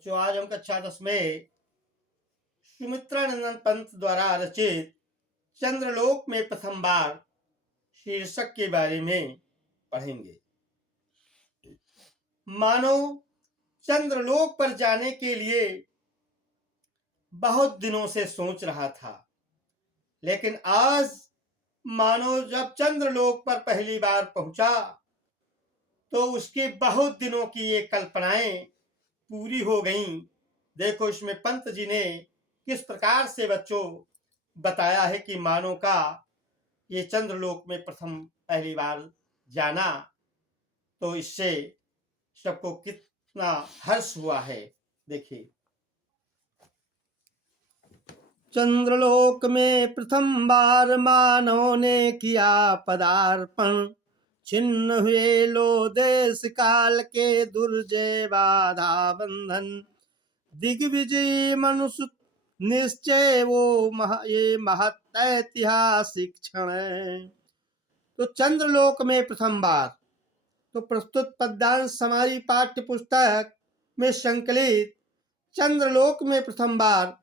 बच्चों, आज हम कक्षा 10 में सुमित्रा नंदन पंत द्वारा रचित चंद्रलोक में प्रथम बार शीर्षक के बारे में पढ़ेंगे। मानव चंद्रलोक पर जाने के लिए बहुत दिनों से सोच रहा था, लेकिन आज मानव जब चंद्रलोक पर पहली बार पहुंचा तो उसकी बहुत दिनों की ये कल्पनाएं पूरी हो गईं। देखो, इसमें पंत जी ने किस प्रकार से बच्चों बताया है कि मानव का ये चंद्रलोक में प्रथम पहली बार जाना, तो इससे सबको कितना हर्ष हुआ है। देखिए, चंद्रलोक में प्रथम बार मानव ने किया पदार्पण, छिन्न हुए लो देश काल के दुर्जय बाधा बंधन, दिग्विजयी मनुष्य निश्चय वो ये महत ऐतिहासिक क्षण है। तो चंद्रलोक में प्रथम बार, तो प्रस्तुत पद्यांश हमारी पाठ्य पुस्तक में संकलित चंद्रलोक में प्रथम बार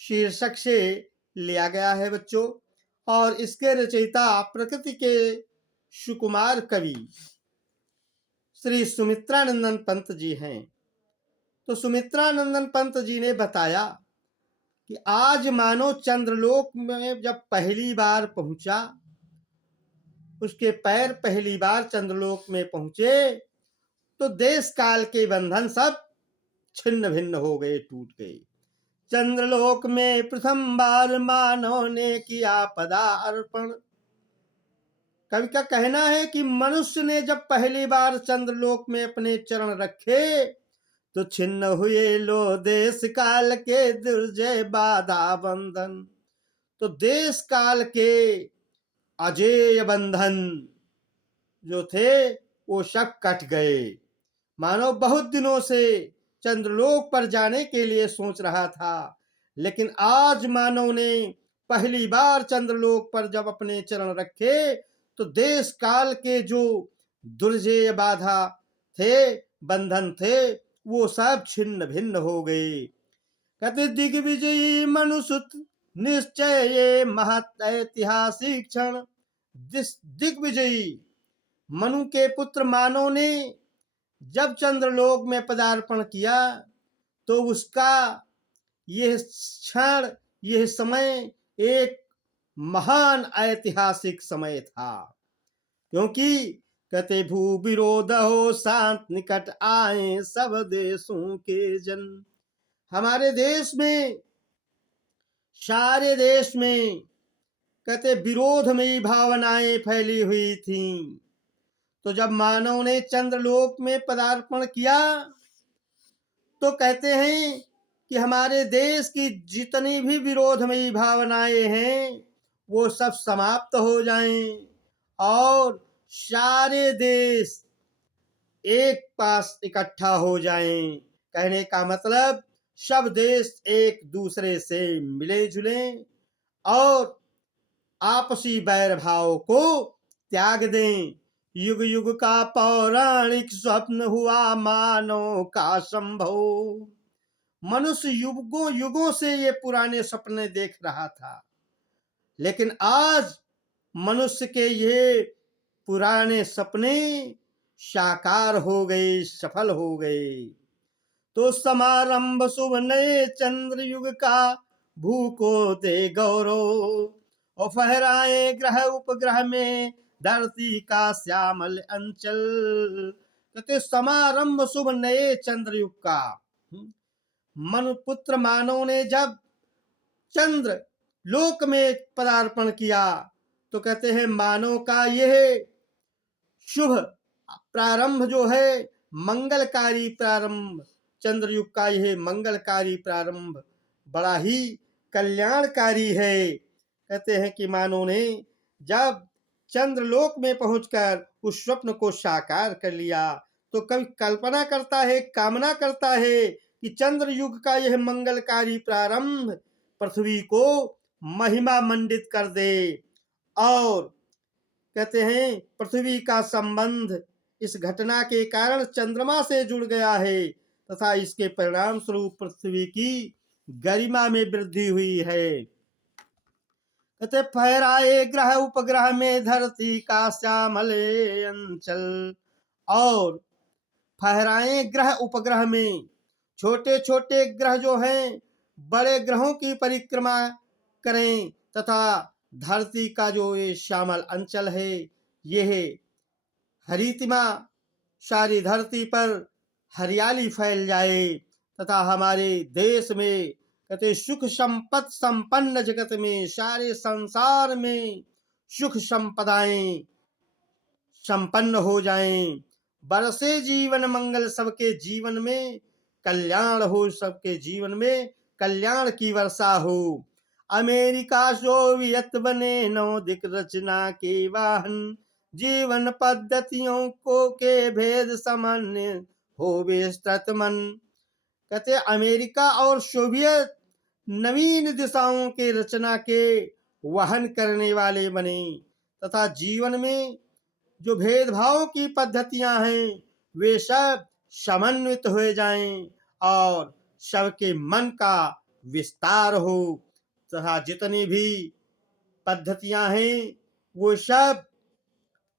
शीर्षक से लिया गया है बच्चों, और इसके रचयिता प्रकृति के सुकुमार कवि श्री सुमित्रानंदन पंत जी हैं। तो सुमित्रानंदन पंत जी ने बताया कि आज मानो चंद्रलोक में जब पहली बार पहुंचा, उसके पैर पहली बार चंद्रलोक में पहुंचे तो देश काल के बंधन सब छिन्न भिन्न हो गए, टूट गए। चंद्रलोक में प्रथम बार मानव ने किया पदार्पण। कवि का कहना है कि मनुष्य ने जब पहली बार चंद्रलोक में अपने चरण रखे तो छिन्न हुए लो देश काल के दुर्जय बाधा बंधन। तो देश काल के अजेय बंधन जो थे वो सब कट गए। मानव बहुत दिनों से चंद्रलोक पर जाने के लिए सोच रहा था, लेकिन आज मानव ने पहली बार चंद्रलोक पर जब अपने चरण रखे तो देश काल के जो दुर्जय बाधा थे, बंधन थे, वो सब छिन्न भिन्न हो गए। कहते दिग्विजयी मनुष्य निश्चय ये महत ऐतिहासिक क्षण। दिग्विजयी मनु के पुत्र मानव ने जब चंद्रलोक में पदार्पण किया तो उसका यह क्षण, यह समय एक महान ऐतिहासिक समय था, क्योंकि कहते भू विरोध हो शांत निकट आए सब देशों के जन। हमारे देश में, सारे देश में कहते विरोधमयी भावनाएं फैली हुई थीं। तो जब मानव ने चंद्रलोक में पदार्पण किया तो कहते हैं कि हमारे देश की जितनी भी विरोधमयी भावनाएं हैं वो सब समाप्त हो जाएं और सारे देश एक पास इकट्ठा हो जाएं। कहने का मतलब सब देश एक दूसरे से मिले जुले और आपसी बैर भाव को त्याग दें। युग युग का पौराणिक स्वप्न हुआ मानव का संभव। मनुष्य युगों युगों से ये पुराने सपने देख रहा था, लेकिन आज मनुष्य के ये पुराने सपने साकार हो गए, सफल हो गए। तो समारंभ शुभ नए चंद्र युग का भू को दे गौरव और फहराए ग्रह उपग्रह में धरती का श्यामल अंचल। कहते समारंभ शुभ नए चंद्र युग का। मनुपुत्र मानव ने जब चंद्र लोक में पदार्पण किया तो कहते हैं मानव का यह शुभ प्रारंभ जो है, मंगलकारी प्रारंभ, चंद्रयुग का यह मंगलकारी प्रारंभ बड़ा ही कल्याणकारी है। कहते हैं कि मानव ने जब चंद्रलोक में पहुंचकर उस स्वप्न को साकार कर लिया तो कभी कल्पना करता है, कामना करता है कि चंद्र युग का यह मंगलकारी प्रारंभ पृथ्वी को महिमा मंडित कर दे। और कहते हैं पृथ्वी का संबंध इस घटना के कारण चंद्रमा से जुड़ गया है, तथा इसके परिणाम स्वरूप पृथ्वी की गरिमा में वृद्धि हुई है। कहते फहराए ग्रह उपग्रह में धरती का श्यामल अंचल, और फहराए ग्रह उपग्रह में, छोटे छोटे ग्रह जो हैं बड़े ग्रहों की परिक्रमा करें, तथा धरती का जो ये श्यामल अंचल है, यह हरितिमा सारी धरती पर हरियाली फैल जाए, तथा हमारे देश में कहते सुख संपत्ति संपन्न जगत में, सारे संसार में सुख संपदाएं संपन्न हो जाएं, बरसे जीवन मंगल, सबके जीवन में कल्याण हो, सबके जीवन में कल्याण की वर्षा हो। अमेरिका सोवियत बने नवोदिक रचना के वाहन, जीवन पद्धतियों को के भेद सामान्य हो विस्तृत मन। कहते अमेरिका और सोवियत नवीन दिशाओं के रचना के वहन करने वाले बने, तथा जीवन में जो भेदभाव की पद्धतियां हैं वे सब समन्वित हो जाएं, और सबके मन का विस्तार हो, तथा जितनी भी पद्धतियां हैं वो सब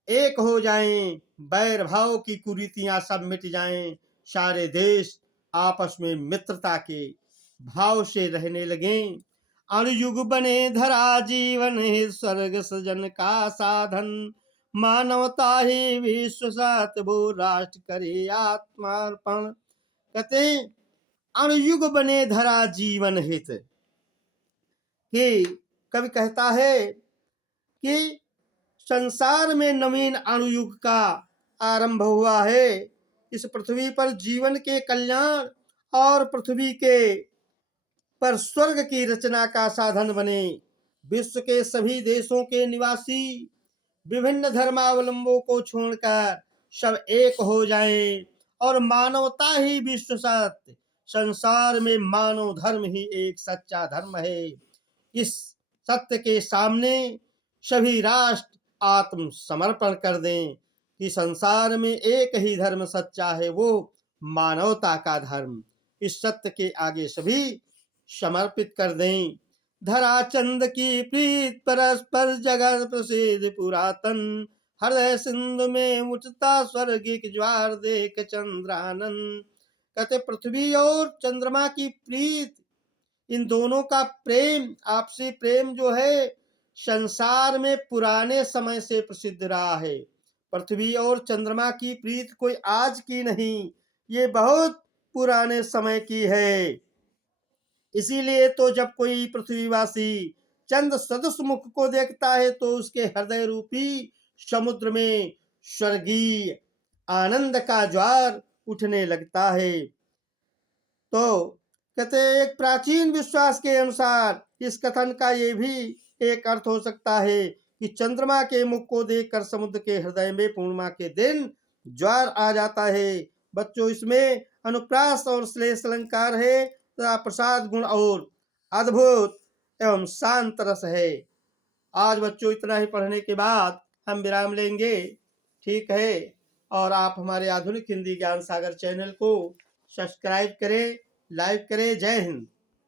एक हो जाएं, बैर भाव की कुरीतियां सब मिट जाएं, सारे देश आपस में मित्रता के भाव से रहने लगें। अनुयुग बने धरा जीवन है स्वर्ग सृजन का साधन, मानवता ही विश्व सतभु राष्ट्र करे आत्मार्पण। कहते अनुयुग बने धरा जीवन हित, कि कवि कहता है कि संसार में नवीन अणुयुग का आरंभ हुआ है। इस पृथ्वी पर जीवन के कल्याण और पृथ्वी के पर स्वर्ग की रचना का साधन बने। विश्व के सभी देशों के निवासी विभिन्न धर्मावलंबों को छोड़कर सब एक हो जाएं, और मानवता ही विश्व सत्य, संसार में मानव धर्म ही एक सच्चा धर्म है। इस सत्य के सामने सभी राष्ट्र आत्म समर्पण कर दें कि संसार में एक ही धर्म सच्चा है, वो मानवता का धर्म। इस सत्य के आगे सभी समर्पित कर दें। धरा चंद की प्रीत परस्पर जगत प्रसिद्ध पुरातन, हृदय सिंधु में उठता स्वर्गिक ज्वार देख चंद्रानंद। कहते पृथ्वी और चंद्रमा की प्रीत, इन दोनों का प्रेम, आपसी प्रेम जो है संसार में पुराने समय से प्रसिद्ध रहा है। पृथ्वी और चंद्रमा की प्रीत कोई आज की नहीं, ये बहुत पुराने समय की है। इसीलिए तो जब कोई पृथ्वीवासी चंद्र सदृश मुख को देखता है तो उसके हृदय रूपी समुद्र में स्वर्गीय आनंद का ज्वार उठने लगता है। तो कहते एक प्राचीन विश्वास के अनुसार इस कथन का ये भी एक अर्थ हो सकता है कि चंद्रमा के मुख को देखकर समुद्र के हृदय में पूर्णिमा के दिन ज्वार आ जाता है। बच्चों, इसमें अनुप्रास और श्लेष अलंकार है तथा प्रसाद गुण और अद्भुत एवं शांत रस है। आज बच्चों इतना ही पढ़ने के बाद हम विराम लेंगे, ठीक है। और आप हमारे आधुनिक हिंदी ज्ञान सागर चैनल को सब्सक्राइब करें, लाइक करें। जय हिंद।